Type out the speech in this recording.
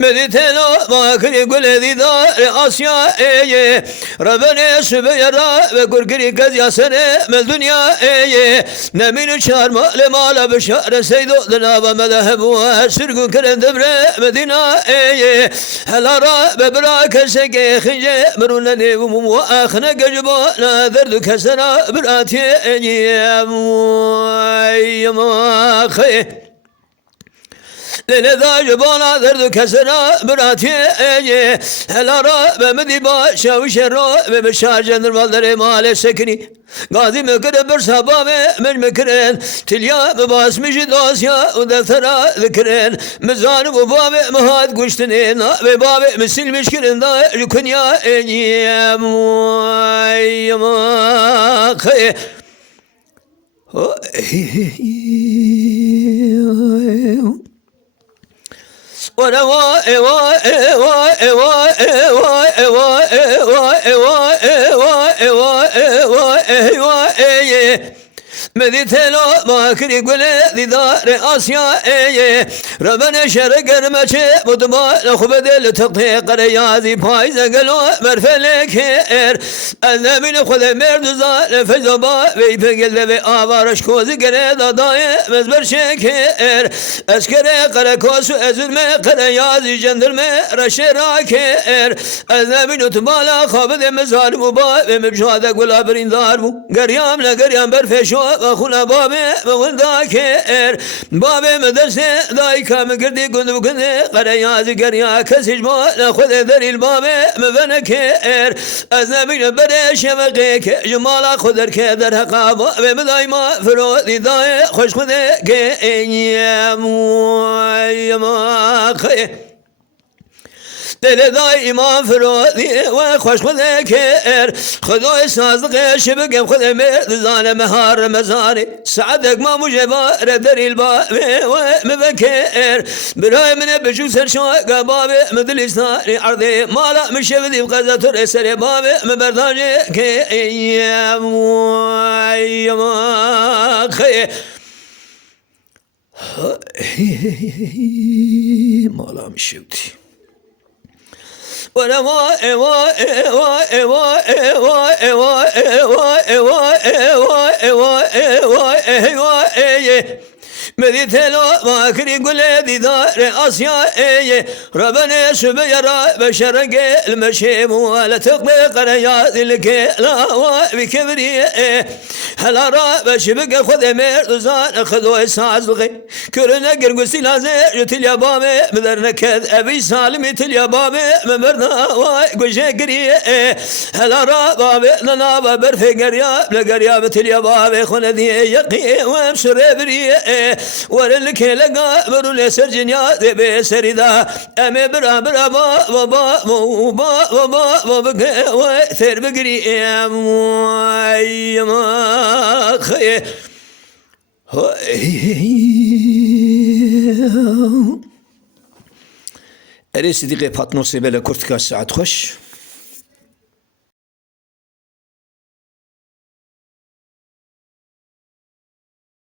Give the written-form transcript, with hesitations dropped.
مديتنا ما كري قل ذي دار آسيا ربنا سبيرا بقول كري كذا سنة من الدنيا نمين شهر ما لا بشهر سيدو لنا ومذهب وسرق كرن دبر مدينة هلا را ببراك سجى خجى مرونني وآخنا جبنا ذرد كسنا براتي يا ما خي لذا جبانا درد كسنا براتي هلا را بمدي باشا وشرا بمشار جندر مالدر مال سكني قاضي مكر برسابا من مكرين تليا بباس مجد آسيا ودفترا ذكرين مزان وباب مهاد قشتنين بباب مسل مشكرين دا ركنيا يا ما خي مديتلو ما كري قول ذي دار آسيا ربنا شرق رمشي مدما نخبد التقطيق رياضي بايزة قلو مرفلك أنا من خذ مردزان فجبا بيفقل بي آبارش كوزي قريد ضاي مزبر شكر أسكري قركوس أزلمي قرياضي جندرمي رشراكر أنا من تمالا خابد مزار مبا بمبشادة قولا برين دارمو قريام لقريام برفشو وخنا بابي مولداكر بابي مدرسة دايكا مقردي قندو قندي قرياضي قريا كسج ما ناخذ ذري البابي مبنكر أزنبي بريش يمقيك جمالا خذر كدر هقابا بمدايما فرودي داي خوش خذك يا خي دل دائما فرودي وخوش خذكر خذوا سازق شبق خذ مرد زان مهار مزاري سعدك ما مجبا ردري الباب ومبكر براي من بشوك سرشاق بابي مدل إسناري عرضي مالا مشفدي بقزة ترسل بابي مبرداني كي يا خي مالا مشفدي مديتلو ما كري قول ذي دار آسيا ربنا سبيرا بشرق المشيم ولا تقبق رياض لك لا بكبري هلا را بشبق خذ مرزان خذوا إساز لغي كرنا قرقسي لازي تليا بامي مدرنا كذ أبي سالمي تليا بامي ممرنا وقشي قري هلا را بابي لنا ببرفي قريا بلقريا بتليا بامي خنا ذي يقي ومسر بري ورلك لقى برول سرجنيا ذي بسريدا أمي برا برا با با با با بقى وثير بقري ما خي أري صديقي باتنوسي بلا كرتكا ساعة خوش